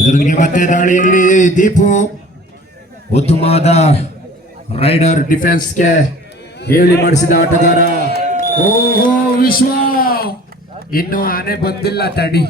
ಇದರೊಂದಿಗೆ ಮತ್ತೆ ದಾಳಿಯಲ್ಲಿ ದೀಪು ಉತ್ತಮವಾದ ರೈಡರ್ ಡಿಫೆನ್ಸ್ಗೆ ಹೇಳಿ ಮಾಡಿಸಿದ ಆಟಗಾರ. ಓಹೋ ವಿಶ್ವ, ಇನ್ನು ಆನೆ ಬಂದಿಲ್ಲ ತಡಿ.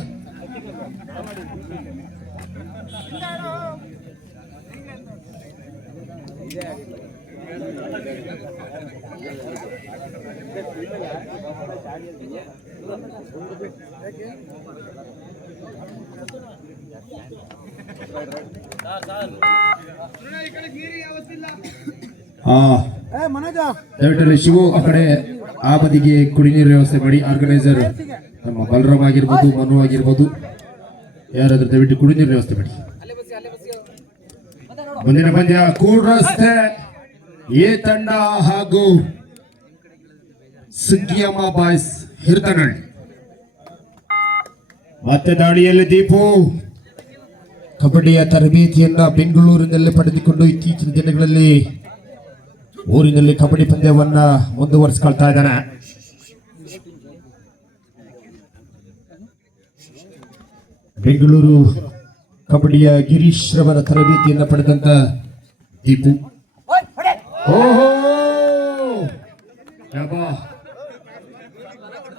ದಯವಿಟ್ಟು ಶಿವು ಆ ಕಡೆ ಆ ಬದಿಗೆ ಕುಡಿ ನೀರು ವ್ಯವಸ್ಥೆ ಮಾಡಿ. ಆರ್ಗನೈಸರ್ ನಮ್ಮ ಬಲರಾಮ್ ಆಗಿರ್ಬೋದು, ಮನು ಆಗಿರ್ಬೋದು, ಯಾರಾದ್ರೂ ದಯವಿಟ್ಟು ಕುಡಿ ನೀರು ವ್ಯವಸ್ಥೆ ಮಾಡಿ. ಮುಂದಿನ ಪಂದ್ಯ ಕೂಡ್ ರಸ್ತೆ ಎ ತಂಡ ಹಾಗೂ ಸುಗ್ಗಿಯಮ್ಮ ಬಾಯ್ಸ್ ಹಿರ್ತನಹಳ್ಳಿ. ಮತ್ತೆ ದಾಳಿಯಲ್ಲಿ ದೀಪು ಕಬಡ್ಡಿಯ ತರಬೇತಿಯನ್ನ ಬೆಂಗಳೂರಿನಲ್ಲಿ ಪಡೆದುಕೊಂಡು ಇತ್ತೀಚಿನ ದಿನಗಳಲ್ಲಿ ಊರಿನಲ್ಲಿ ಕಬಡ್ಡಿ ಪಂದ್ಯವನ್ನ ಮುಂದುವರಿಸಿಕೊಳ್ತಾ ಇದ್ದಾನೆ. ಬೆಂಗಳೂರು ಕಬಡ್ಡಿಯ ಗಿರೀಶ್ ರವರ ತರಬೇತಿಯನ್ನ ಪಡೆದಂತ ದೀಪು. ಓಹೋ,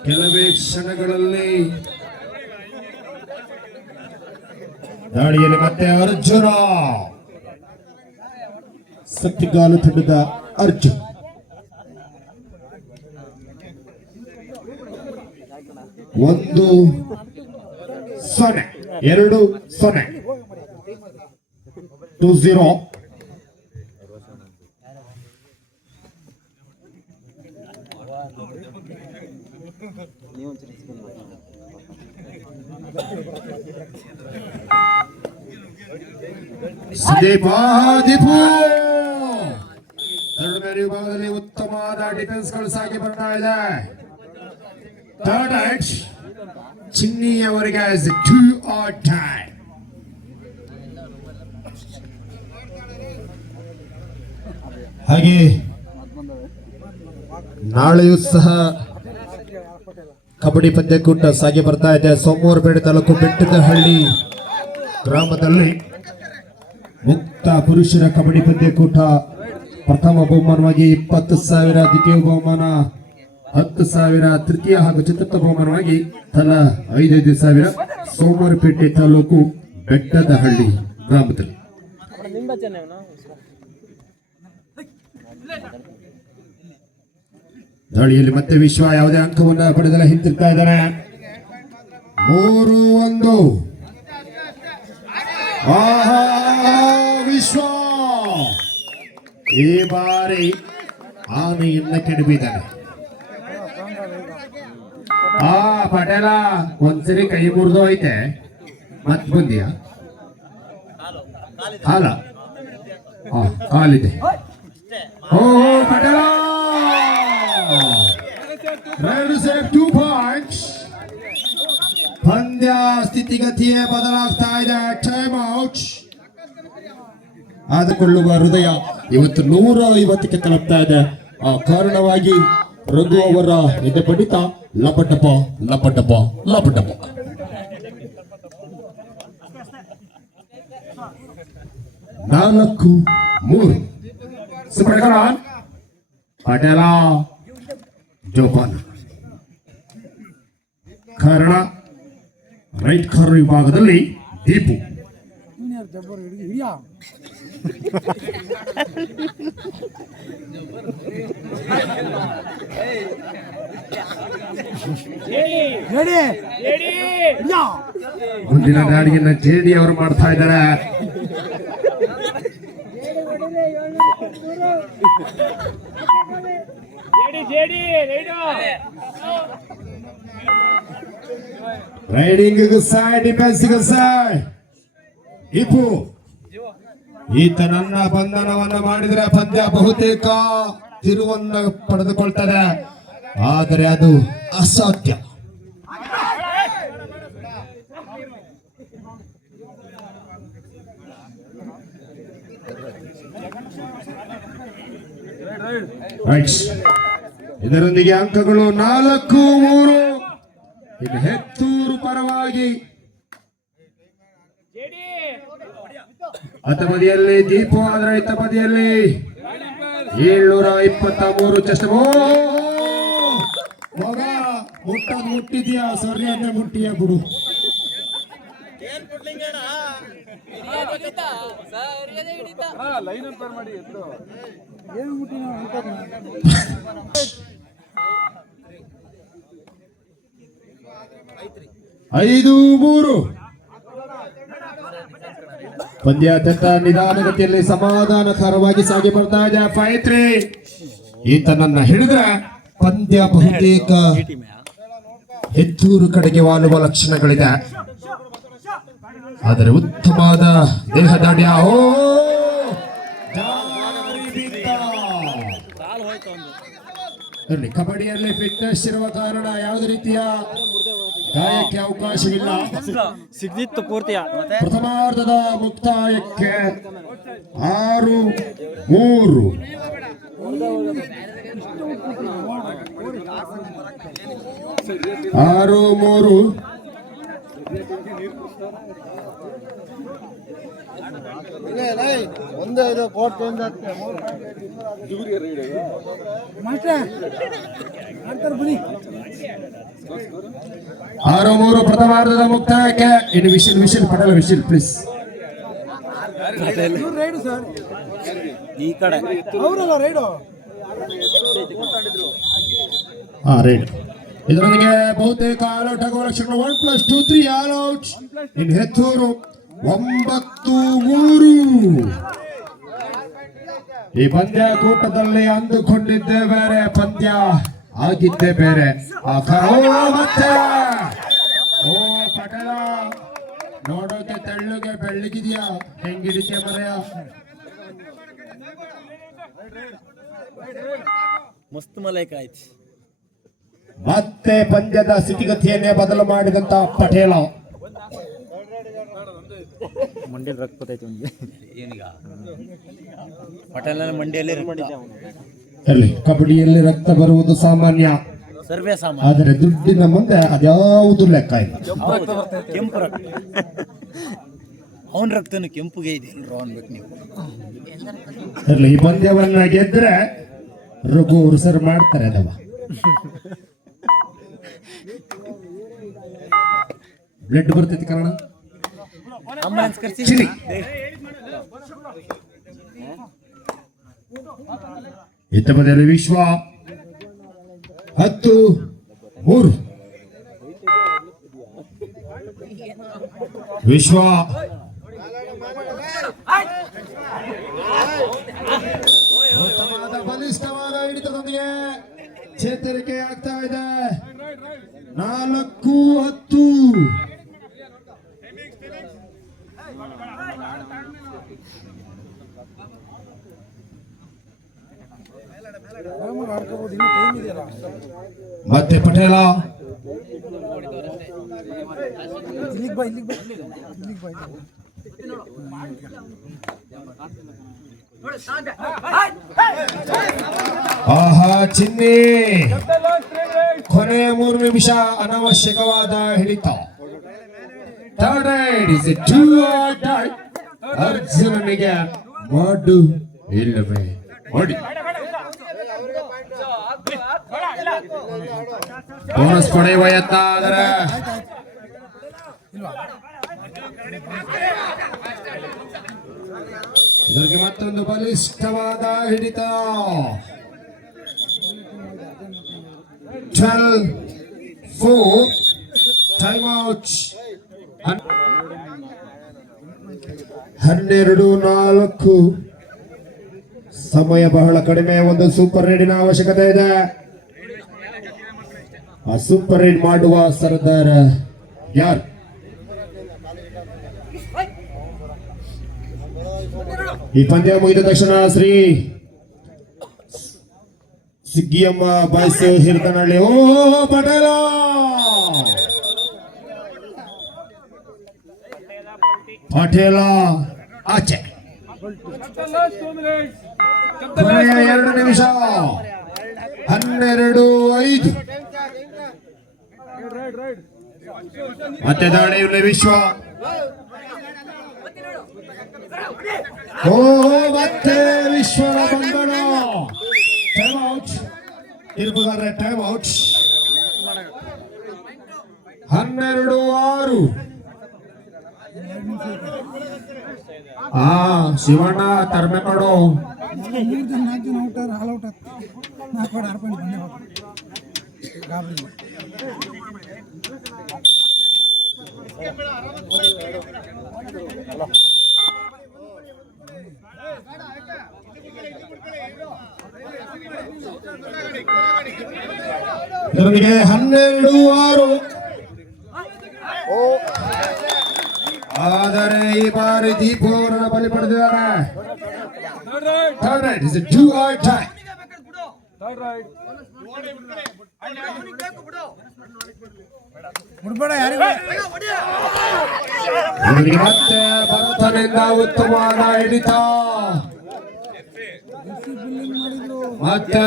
ಕೆಲವೇ ಕ್ಷಣಗಳಲ್ಲಿ ದಾಳಿಯಲ್ಲಿ ಮತ್ತೆ ಅರ್ಜುನ, ಸತ್ತಿಗಾಲು ತಂಡದ ಅರ್ಜುನ್. ಒಂದು 0, 2-0, 2-0. ದೀಪು ಎರಡನೇ ವಿಭಾಗದಲ್ಲಿ ಉತ್ತಮವಾದ ಡಿಫೆನ್ಸ್ ಗಳು ಸಾಗಿ ಬರ್ತಾ ಇದೆ. ಥರ್ಡ್ ಹೈಟ್ ಚಿನ್ನಿ ಅವರಿಗೆ 2 or tie. ಹಾಗೆ ನಾಳೆಯೂ ಸಹ ಕಬಡ್ಡಿ ಪಂದ್ಯಕೂಟ ಸಾಗಿ ಬರ್ತಾ ಇದೆ. ಸೋಮವಾರಪೇಟೆ ತಾಲೂಕು ಬೆಟ್ಟದಹಳ್ಳಿ ಗ್ರಾಮದಲ್ಲಿ ಮುಕ್ತ ಪುರುಷರ ಕಬಡ್ಡಿ ಪಂದ್ಯಕೂಟ ಪ್ರಥಮ ಬಹುಮಾನವಾಗಿ 20,000, ದ್ವಿತೀಯ ಬಹುಮಾನ 10,000, ತೃತೀಯ ಹಾಗೂ ಚತುರ್ಥ ಬಹುಮಾನವಾಗಿ ತಲಾ 5,000 ಸೋಮವಾರಪೇಟೆ ತಾಲೂಕು ಬೆಟ್ಟದಹಳ್ಳಿ ಗ್ರಾಮದಲ್ಲಿ. ದಾಳಿಯಲ್ಲಿ ಮತ್ತೆ ವಿಶ್ವ ಯಾವುದೇ ಅಂಕವನ್ನ ಪಡೆದಲ್ಲ, ಹಿಂತಿರ್ತಾ ಇದ್ದಾನೆ. 3-1. ವಿಶ್ವ ಈ ಬಾರಿ ಆನೆಯನ್ನ ಕೆಡವಿದ್ದಾನೆ. ಪಟೇಲ ಒಂದ್ಸರಿ ಕೈ ಮುರಿದು ಐತೆ, ಮತ್ ಬಂದಿಯಾ? ಹಾಲ ಕಾಲಿದೆ. ಓ ಪಟೇಲ 2 points. ಪಂದ್ಯ ಸ್ಥಿತಿಗತಿಯೇ ಬದಲಾಗ್ತಾ ಇದೆ. Time out. ಆದುಕೊಳ್ಳುವ ಹೃದಯ ಇವತ್ತು 150ಕ್ಕೆ ತಲುಪ್ತಾ ಇದೆ. ಆ ಕಾರಣವಾಗಿ ರಘು ಅವರ ಎದೆ ಬಡಿತ ಲಪಟಪ ಲಪಟಪ ಲಪಟಪ. ನಾಲ್ಕು 3 ಸುಬ್ರಹ್ಮಣ್ಯನ್ ಪಟೇಲ ಜೋಪಾನ. ಕಾರಣ ರೈಟ್ ಕಾರ್ನರ್ ವಿಭಾಗದಲ್ಲಿ ದೀಪು. ಮುಂದಿನ ದಾಳಿಯನ್ನ ಜೆಡಿ ಅವರು ಮಾಡ್ತಾ ಇದ್ದಾರೆ. Raiding side, defence side. Deepu ಈತನನ್ನ ಬಂಧನವನ್ನ ಮಾಡಿದ್ರೆ ಪಂದ್ಯ ಬಹುತೇಕ ತಿರುವನ್ನು ಪಡೆದುಕೊಳ್ತದೆ, ಆದರೆ ಅದು ಅಸಾಧ್ಯ. ಇದರೊಂದಿಗೆ ಅಂಕಗಳು 4-3 ಇನ್ನು ಹೆತ್ತೂರು ಪರವಾಗಿ ಅತ್ತ ಬದಿಯಲ್ಲಿ ದೀಪು ಅದರ ಇತ್ತ ಬದಿಯಲ್ಲಿ 723 ಚೆಸ್ಟ್. ಮಗ ಮುಟ್ಟಿದ್ಯಾ ಸರಿ ಅಂದ್ರೆ ಮುಟ್ಟಿಯ ಬಿಡು. ಐದು ಮೂರು ಪಂದ್ಯಾತ್ಮಕ ನಿಧಾನಗತಿಯಲ್ಲಿ ಸಮಾಧಾನಕರವಾಗಿ ಸಾಗಿ ಬರ್ತಾ ಇದೆ. 5-3 ಈತನನ್ನ ಹಿಡಿದ್ರೆ ಪಂದ್ಯ ಬಹುತೇಕ ಹೆತ್ತೂರು ಕಡೆಗೆ ವಾಲುವ ಲಕ್ಷಣಗಳಿದೆ. ಆದರೆ ಉತ್ತಮವಾದ ದೇಹದಾಢ್ಯ. ಕಬಡ್ಡಿಯಲ್ಲಿ ಫಿಟ್ನೆಸ್ ಇರುವ ಕಾರಣ ಯಾವುದೇ ರೀತಿಯ ಗಾಯಕ್ಕೆ ಅವಕಾಶವಿಲ್ಲ. ಸಿಗ್ದಿತ್ತು ಪೂರ್ತಿಯ ಪ್ರಥಮಾರ್ಧದ ಮುಕ್ತಾಯಕ್ಕೆ 6-3. 6-3. ಪ್ರಥಮಾರ್ಧದ ಮುಕ್ತಾಯಕ್ಕೆ. ಇನ್ನು ವಿಶಿಲ್ ಪಟೇಲ್ ವಿಶಿಲ್ ಪ್ಲೀಸ್. ಈ ಕಡೆ ರೈಡ್. ಇದರೊಂದಿಗೆ ಬಹುತೇಕ ಆಲ್ಔಟ್ ಆಗುವ ಲಕ್ಷಣ. 1+2-3 ಆಲ್ಔಟ್. ಇನ್ನು ಹೆತ್ತೂರು 9-3. ಈ ಪಂದ್ಯ ಕೂಟದಲ್ಲಿ ಅಂದುಕೊಂಡಿದ್ದೇ ಬೇರೆ, ಪಂದ್ಯ ಆಗಿದ್ದೇ ಬೇರೆ. ಮತ್ತೆ ಪಟೇಲ ನೋಡೋಕೆ ತೆಳ್ಳುಗೆ ಬೆಳ್ಳಗಿದ್ಯಾ, ಹೆಂಗಿಡಿಕೆ ಮರೆಯ. ಮಸ್ತ್ ಮಲೈಕ ಆಯ್ತು. ಮತ್ತೆ ಪಂದ್ಯದ ಸ್ಥಿತಿಗತಿಯನ್ನೇ ಬದಲು ಮಾಡಿದಂತ ಪಟೇಲ. ಮಂಡ್ಯಲ್ಲಿ ರಕ್ತ ಬರ್ತೈತೆ ಏನೀಗ ಪಟೇಲನ ಮಂಡ್ಯಲ್ಲಿ ಕಬಡ್ಡಿಯಲ್ಲಿ ರಕ್ತ ಬರುವುದು ಸಾಮಾನ್ಯ, ಸರ್ವೇ ಸಾಮಾನ್ಯ. ಆದರೆ ದುಡ್ಡಿನ ಮುಂದೆ ಅದ್ಯಾವುದು ಲೆಕ್ಕ ಇಲ್ಲ. ಕೆಂಪು ರಕ್ತ, ಅವನ ರಕ್ತನು ಕೆಂಪುಗೆ ಇದೆ ಅನ್ಬೇಕು ನೀವು. ಈ ಪಂದ್ಯವನ್ನ ಗೆದ್ರೆ ರಘು ಅವರು ಸರ್ ಮಾಡ್ತಾರೆ ಅದವ. ಬ್ಲಡ್ ಬರ್ತೈತಿ ಕಾರಣ ಆಂಬುಲೆನ್ಸ್ ಕರ್ಸಿ. ಇತ್ತ ಬದಿಯಲ್ಲಿ ವಿಶ್ವ 10-3. ವಿಶ್ವ ಉತ್ತಮವಾದ ಬಲಿಷ್ಠವಾದ ಹಿಡಿತದೊಂದಿಗೆ ಚೇತರಿಕೆ ಆಗ್ತಾ ಇದೆ. 4-10. ಮತ್ತೆ ಪಟೇಲ ಆಹಾ ಚಿನ್ನಿ. ಕೊನೆಯ 3 ನಿಮಿಷ ಅನವಶ್ಯಕವಾದ ಹಿಡಿತ. Third ride is A 2 or die. ಅರ್ಜುನನಿಗೆ ಮಾಡು ಇಲ್ಲವೇ ಮಾಡಿ. ಬೋನಸ್ ಪಡೆಯುವ ಯತ್ನ. ಆದರೆ ಇದಕ್ಕೆ ಮತ್ತೊಂದು ಬಲಿಷ್ಠವಾದ ಹಿಡಿತ. 12-4 ಟೈಮ್ ಔಟ್. 12-4 ಸಮಯ ಬಹಳ ಕಡಿಮೆ. ಒಂದು ಸೂಪರ್ ರೈಡಿನ ಅವಶ್ಯಕತೆ ಇದೆ. ಆ ಸೂಪರ್ ರೈಡ್ ಮಾಡುವ ಸರ್ದಾರ ಯಾರು? ಈ ಪಂದ್ಯ ಮುಗಿದ ತಕ್ಷಣ ಶ್ರೀ ಸಿಗ್ಗಿಯಮ್ಮ ಬಾಯ್ಸ್ ಹಿರ್ತನಹಳ್ಳಿ. ಓ ಪಟೇಲ ಪಟೇಲ ಆಚೆ. ಕೊನೆಯ 2 ನಿಮಿಷ. 12-5. ಮತ್ತೆ ದಾಳಿಯಲ್ಲಿ ವಿಶ್ವ. ಓ ಮತ್ತೆ ವಿಶ್ವದ ಬಂಧನ. Time out. ತೀರ್ಪುಗಾರರ ಟೈಮ್ ಔಟ್. 12-6. ಶಿವಣ್ಣ ತರ್ಮೆ ಮಾಡು. ಇದರೊಂದಿಗೆ 12-6. ಆದರೆ ಈ ಬಾರಿ ದೀಪು ಅವರನ್ನ ಬಲಿ ಪಡೆದಿದ್ದಾರೆ. Third right is a 2-hour tie. ಇವರಿಗೆ ಮತ್ತೆ ಭರತನಿಂದ ಉತ್ತಮವಾದ ಹಿಡಿತ. ಮತ್ತೆ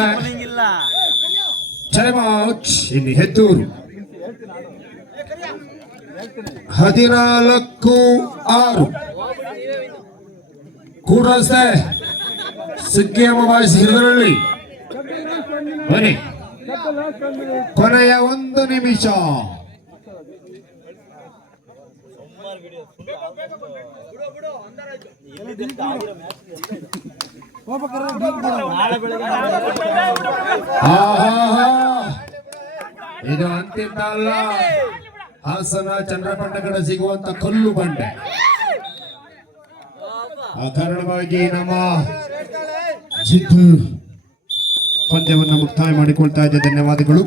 ಟೈಮ್ ಔಟ್ ಇಲ್ಲಿ ಹೆತ್ತೂರು. 14-6. ಕೂಡರಸ್ತೆ ಸಿಕ್ಕಿಯಮ್ಮ ಬಾಯ್ಸ್ ಹಿರಿದರಳ್ಳಿ. ಬನ್ನಿ ಕೊನೆಯ 1 ನಿಮಿಷ. ಇದು ಅಂತಿಮ ಅಲ್ಲ. ಹಾಸನ ಚಂದ್ರಪಟ್ಟ ಕಡೆ ಸಿಗುವಂತ ಕಲ್ಲು ಬಂಡೆ. ಆ ಕಾರಣವಾಗಿ ನಮ್ಮ ಜಿದ್ದು ಪಂದ್ಯವನ್ನು ಮುಕ್ತಾಯ ಮಾಡಿಕೊಳ್ತಾ ಇದ್ದೆ. ಧನ್ಯವಾದಗಳು.